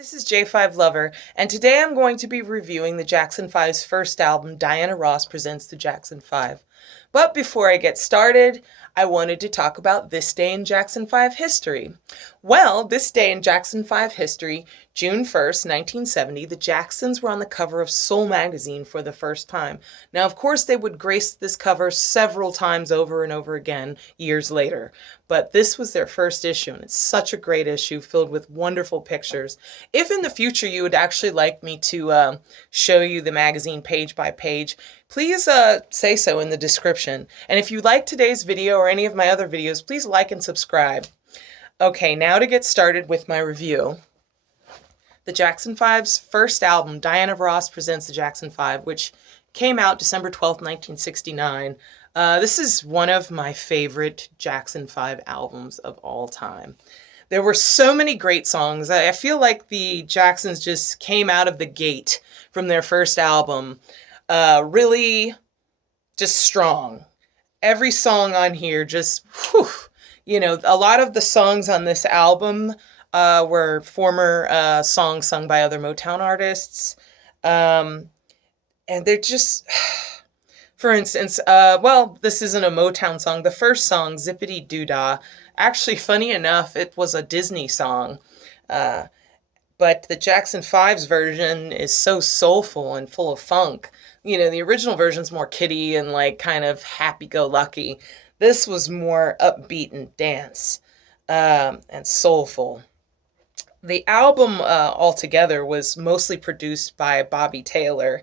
This is J5 Lover, and today I'm going to be reviewing the Jackson 5's first album, Diana Ross Presents the Jackson 5. But before I get started, I wanted to talk about this day in Jackson 5 history. Well, this day in Jackson 5 history, June 1st, 1970, the Jacksons were on the cover of Soul magazine for the first time. Now, of course, they would grace this cover several times over and over again years later, but this was their first issue, and it's such a great issue filled with wonderful pictures. If in the future you would actually like me to show you the magazine page by page, please say so in the description. And if you like today's video or any of my other videos, please like and subscribe. Okay, now to get started with my review. The Jackson 5's first album, Diana Ross Presents the Jackson 5, which came out December 12th, 1969. This is one of my favorite Jackson 5 albums of all time. There were so many great songs. I feel like the Jacksons just came out of the gate from their first album really just strong. Every song on here just, whew, a lot of the songs on this album were former songs sung by other Motown artists. And they're just, for instance, well, this isn't a Motown song. The first song, Zippity Doo Dah, actually, funny enough, it was a Disney song. But the Jackson 5's version is so soulful and full of funk. The original version's more kiddie and like kind of happy-go-lucky. This was more upbeat and dance and soulful. The album altogether was mostly produced by Bobby Taylor,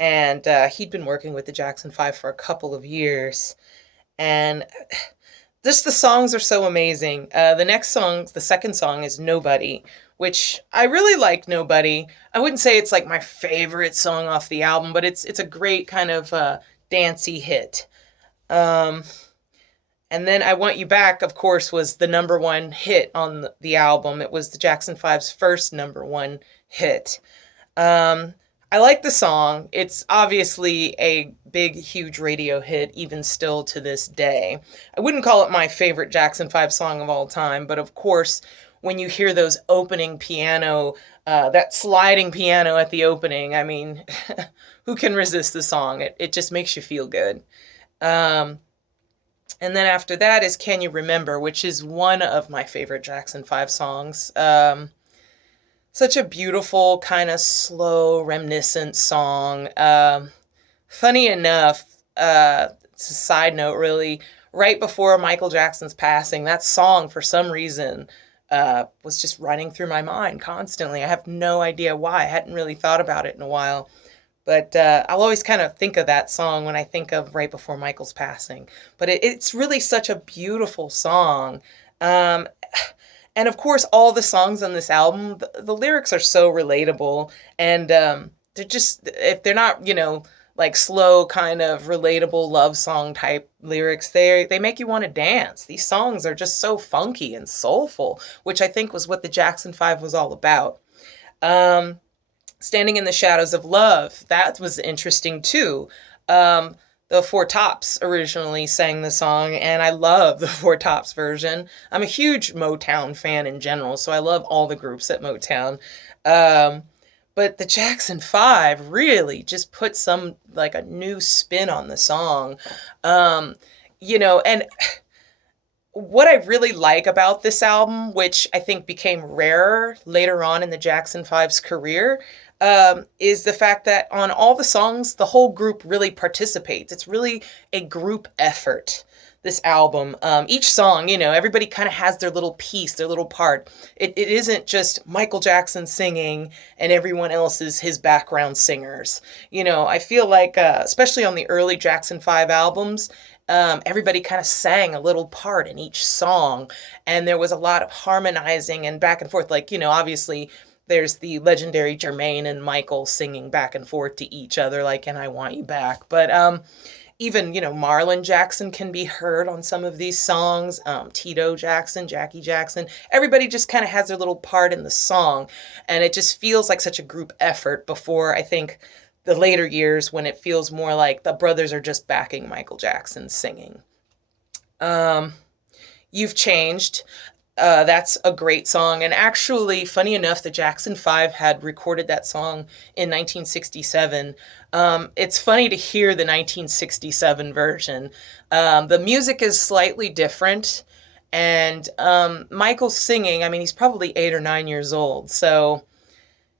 and he'd been working with the Jackson 5 for a couple of years. And just the songs are so amazing. The next song, the second song, is Nobody, which I really like. Nobody. I wouldn't say it's like my favorite song off the album, but it's a great kind of dancey hit. And then I Want You Back, of course, was the number one hit on the album. It was the Jackson 5's first number one hit. I like the song. It's obviously a big, huge radio hit, even still to this day. I wouldn't call it my favorite Jackson 5 song of all time, but of course, when you hear those opening piano, that sliding piano at the opening, I mean, who can resist the song? It just makes you feel good. And then after that is Can You Remember, which is one of my favorite Jackson 5 songs. Such a beautiful, kind of slow, reminiscent song. Funny enough, it's a side note really, right before Michael Jackson's passing, that song, for some reason, was just running through my mind constantly. I have no idea why. I hadn't really thought about it in a while. But I'll always kind of think of that song when I think of right before Michael's passing. But it's really such a beautiful song. And of course, all the songs on this album, the lyrics are so relatable. And they're just, if they're not, like slow kind of relatable love song type lyrics, they make you want to dance. These songs are just so funky and soulful, which I think was what the Jackson 5 was all about. Standing in the Shadows of Love, that was interesting too. The Four Tops originally sang the song, and I love the Four Tops version. I'm a huge Motown fan in general, so I love all the groups at Motown. But the Jackson 5 really just put like a new spin on the song. And what I really like about this album, which I think became rarer later on in the Jackson 5's career, is the fact that on all the songs, the whole group really participates. It's really a group effort, this album. Each song, everybody kind of has their little piece, their little part. It isn't just Michael Jackson singing and everyone else is his background singers. I feel like, especially on the early Jackson 5 albums, everybody kind of sang a little part in each song, and there was a lot of harmonizing and back and forth. Like, obviously there's the legendary Jermaine and Michael singing back and forth to each other, like, and I Want You Back. But even, Marlon Jackson can be heard on some of these songs. Tito Jackson, Jackie Jackson, everybody just kind of has their little part in the song. And it just feels like such a group effort before, I think, the later years when it feels more like the brothers are just backing Michael Jackson singing. You've Changed. That's a great song. And actually, funny enough, the Jackson 5 had recorded that song in 1967. It's funny to hear the 1967 version. The music is slightly different. And Michael's singing, I mean, he's probably 8 or 9 years old. So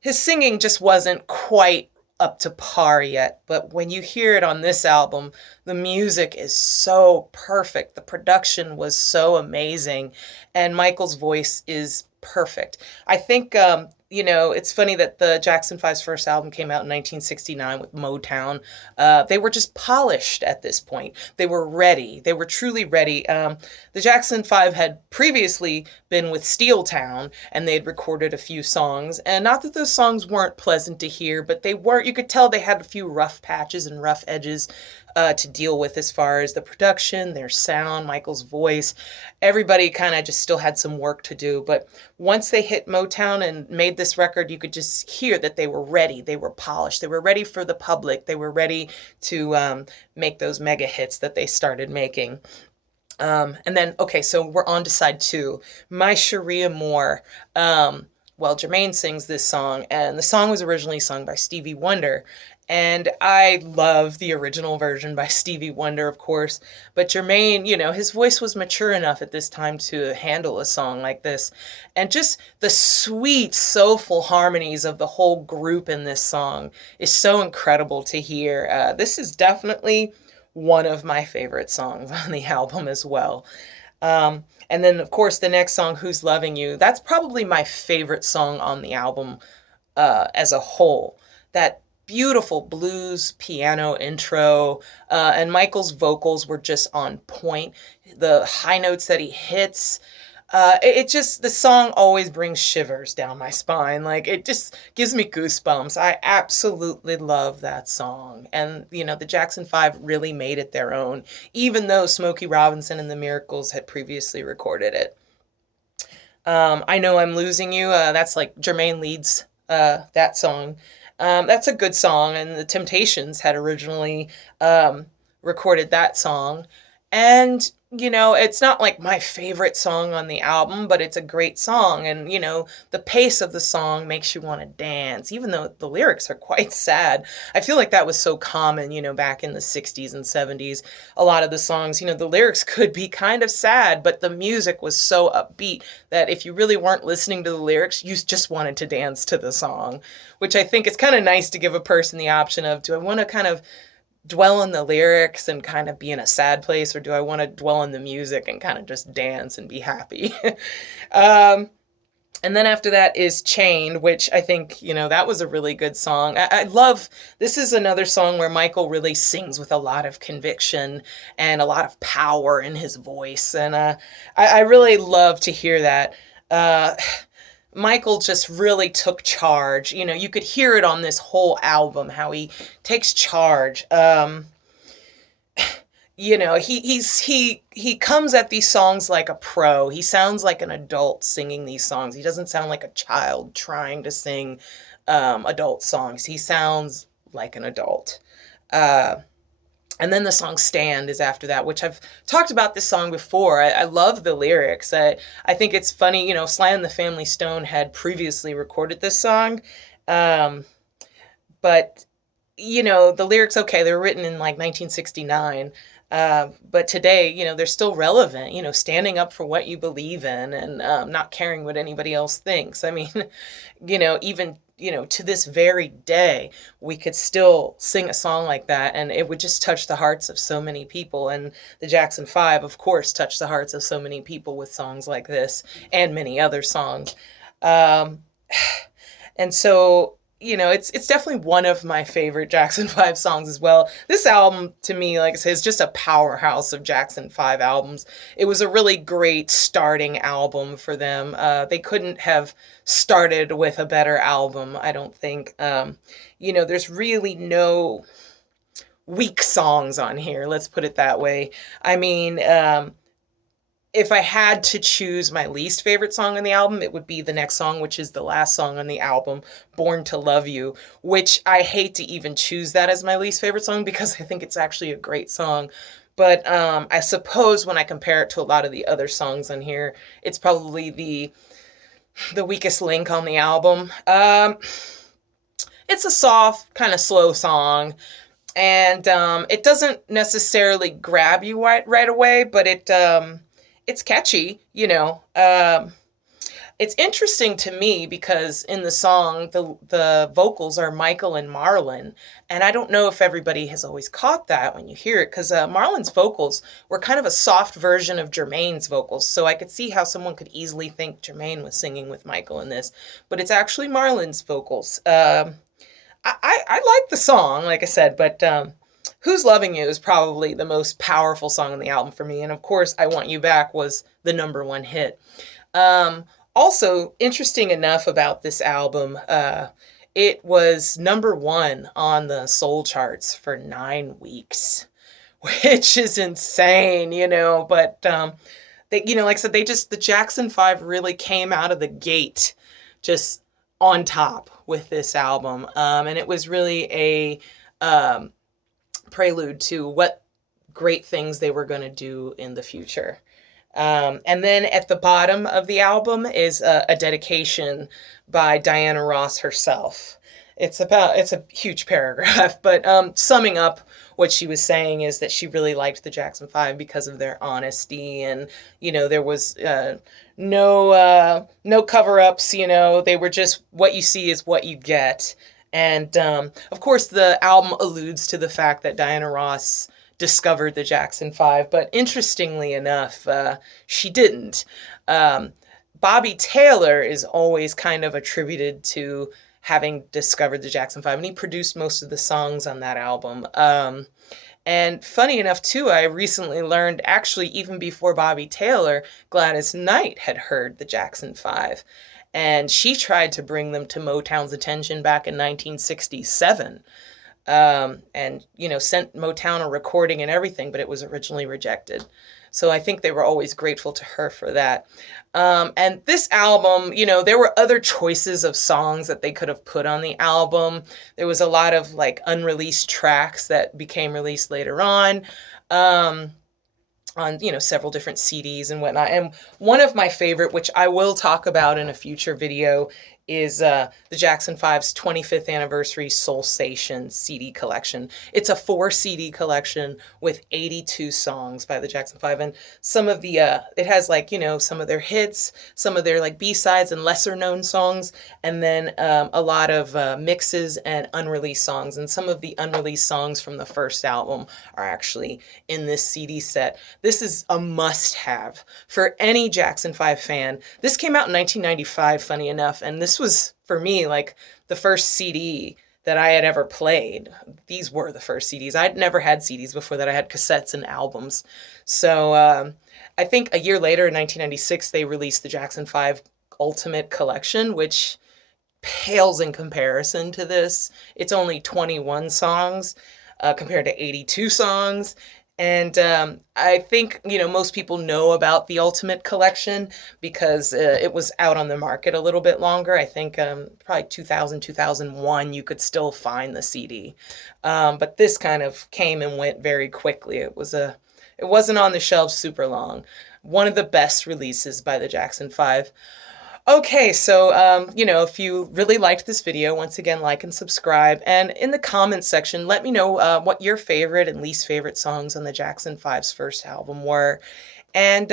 his singing just wasn't quite up to par yet. But when you hear it on this album, the music is so perfect. The production was so amazing. And Michael's voice is perfect. I think, it's funny that the Jackson 5's first album came out in 1969 with Motown. They were just polished at this point. They were ready. They were truly ready. The Jackson 5 had previously been with Steeltown, and they'd recorded a few songs. And not that those songs weren't pleasant to hear, but they weren't, you could tell they had a few rough patches and rough edges to deal with as far as the production, their sound, Michael's voice. Everybody kind of just still had some work to do. But once they hit Motown and made this record, you could just hear that they were ready. They were polished. They were ready for the public. They were ready to make those mega hits that they started making. And then, okay, so we're on to side two. My Sharia Moore. Jermaine sings this song, and the song was originally sung by Stevie Wonder. And I love the original version by Stevie Wonder, of course. But Jermaine, his voice was mature enough at this time to handle a song like this. And just the sweet, soulful harmonies of the whole group in this song is so incredible to hear. This is definitely one of my favorite songs on the album as well. And then, of course, the next song, Who's Loving You? That's probably my favorite song on the album as a whole. That beautiful blues piano intro, and Michael's vocals were just on point. The high notes that he hits, the song always brings shivers down my spine. Like, it just gives me goosebumps. I absolutely love that song. And, the Jackson 5 really made it their own, even though Smokey Robinson and the Miracles had previously recorded it. I Know I'm Losing You, that's like Jermaine leads that song. That's a good song, and the Temptations had originally recorded that song. And, it's not like my favorite song on the album, but it's a great song. And, the pace of the song makes you want to dance, even though the lyrics are quite sad. I feel like that was so common, back in the 60s and 70s. A lot of the songs, the lyrics could be kind of sad, but the music was so upbeat that if you really weren't listening to the lyrics, you just wanted to dance to the song, which I think is kind of nice to give a person the option of, do I want to kind of dwell on the lyrics and kind of be in a sad place, or do I want to dwell on the music and kind of just dance and be happy? And then after that is Chained, which I think, that was a really good song. I love, this is another song where Michael really sings with a lot of conviction and a lot of power in his voice. And I really love to hear that. Michael just really took charge. You could hear it on this whole album, how he takes charge. He comes at these songs like a pro. He sounds like an adult singing these songs. He doesn't sound like a child trying to sing adult songs. He sounds like an adult. And then the song Stand is after that, which I've talked about this song before. I love the lyrics. I think it's funny, Sly and the Family Stone had previously recorded this song. But, the lyrics, okay, they were written in like 1969. But today, they're still relevant, standing up for what you believe in and not caring what anybody else thinks. I mean, even to this very day, we could still sing a song like that, and it would just touch the hearts of so many people. And the Jackson 5, of course, touched the hearts of so many people with songs like this and many other songs. And so, it's definitely one of my favorite Jackson 5 songs as well. This album, to me, like I said, is just a powerhouse of Jackson 5 albums. It was a really great starting album for them. They couldn't have started with a better album, I don't think. There's really no weak songs on here, let's put it that way. I mean, if I had to choose my least favorite song on the album, it would be the next song, which is the last song on the album, Born to Love You, which I hate to even choose that as my least favorite song because I think it's actually a great song. But I suppose when I compare it to a lot of the other songs on here, it's probably the weakest link on the album. It's a soft, kind of slow song, and it doesn't necessarily grab you right away, but it's catchy, you know. It's interesting to me because in the song, the vocals are Michael and Marlon, and I don't know if everybody has always caught that when you hear it, because Marlon's vocals were kind of a soft version of Jermaine's vocals, so I could see how someone could easily think Jermaine was singing with Michael in this, but it's actually Marlon's vocals. I like the song, like I said, but Who's Loving You is probably the most powerful song on the album for me, and of course, I Want You Back was the #1 hit. Also, interesting enough about this album, it was #1 on the soul charts for 9 weeks, which is insane, you know. But they, you know, like I said, the Jackson 5 really came out of the gate just on top with this album, and it was really a prelude to what great things they were going to do in the future. And then at the bottom of the album is a dedication by Diana Ross herself. It's a huge paragraph, but summing up what she was saying is that she really liked the Jackson 5 because of their honesty, and you know, there was no cover-ups. You know, they were just, what you see is what you get. And of course, the album alludes to the fact that Diana Ross discovered the Jackson 5, but interestingly enough, she didn't. Bobby Taylor is always kind of attributed to having discovered the Jackson 5, and he produced most of the songs on that album. And funny enough, too, I recently learned, actually, even before Bobby Taylor, Gladys Knight had heard the Jackson 5, and she tried to bring them to Motown's attention back in 1967. And, you know, sent Motown a recording and everything, but it was originally rejected. So I think they were always grateful to her for that. And this album, you know, there were other choices of songs that they could have put on the album. There was a lot of like unreleased tracks that became released later on, you know, several different CDs and whatnot. And one of my favorite, which I will talk about in a future video, is the Jackson 5's 25th anniversary Soulsation CD collection. It's a 4 CD collection with 82 songs by the Jackson 5, and some of the it has, like, you know, some of their hits, some of their like B-sides and lesser known songs, and then a lot of mixes and unreleased songs. And some of the unreleased songs from the first album are actually in this CD set. This is a must-have for any Jackson 5 fan. This came out in 1995, funny enough, and this was, for me, like the first CD that I had ever played. These were the first CDs. I'd never had CDs before that. I had cassettes and albums. So I think a year later, in 1996, they released the Jackson 5 Ultimate Collection, which pales in comparison to this. It's only 21 songs compared to 82 songs. And I think, you know, most people know about the Ultimate Collection because it was out on the market a little bit longer. I think probably 2000, 2001, you could still find the CD. But this kind of came and went very quickly. It wasn't on the shelves super long. One of the best releases by the Jackson 5. Okay, so, you know, if you really liked this video, once again, like and subscribe. And in the comments section, let me know what your favorite and least favorite songs on the Jackson 5's first album were. And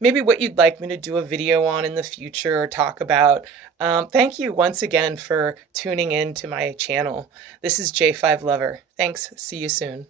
maybe what you'd like me to do a video on in the future or talk about. Thank you once again for tuning in to my channel. This is J5 Lover. Thanks. See you soon.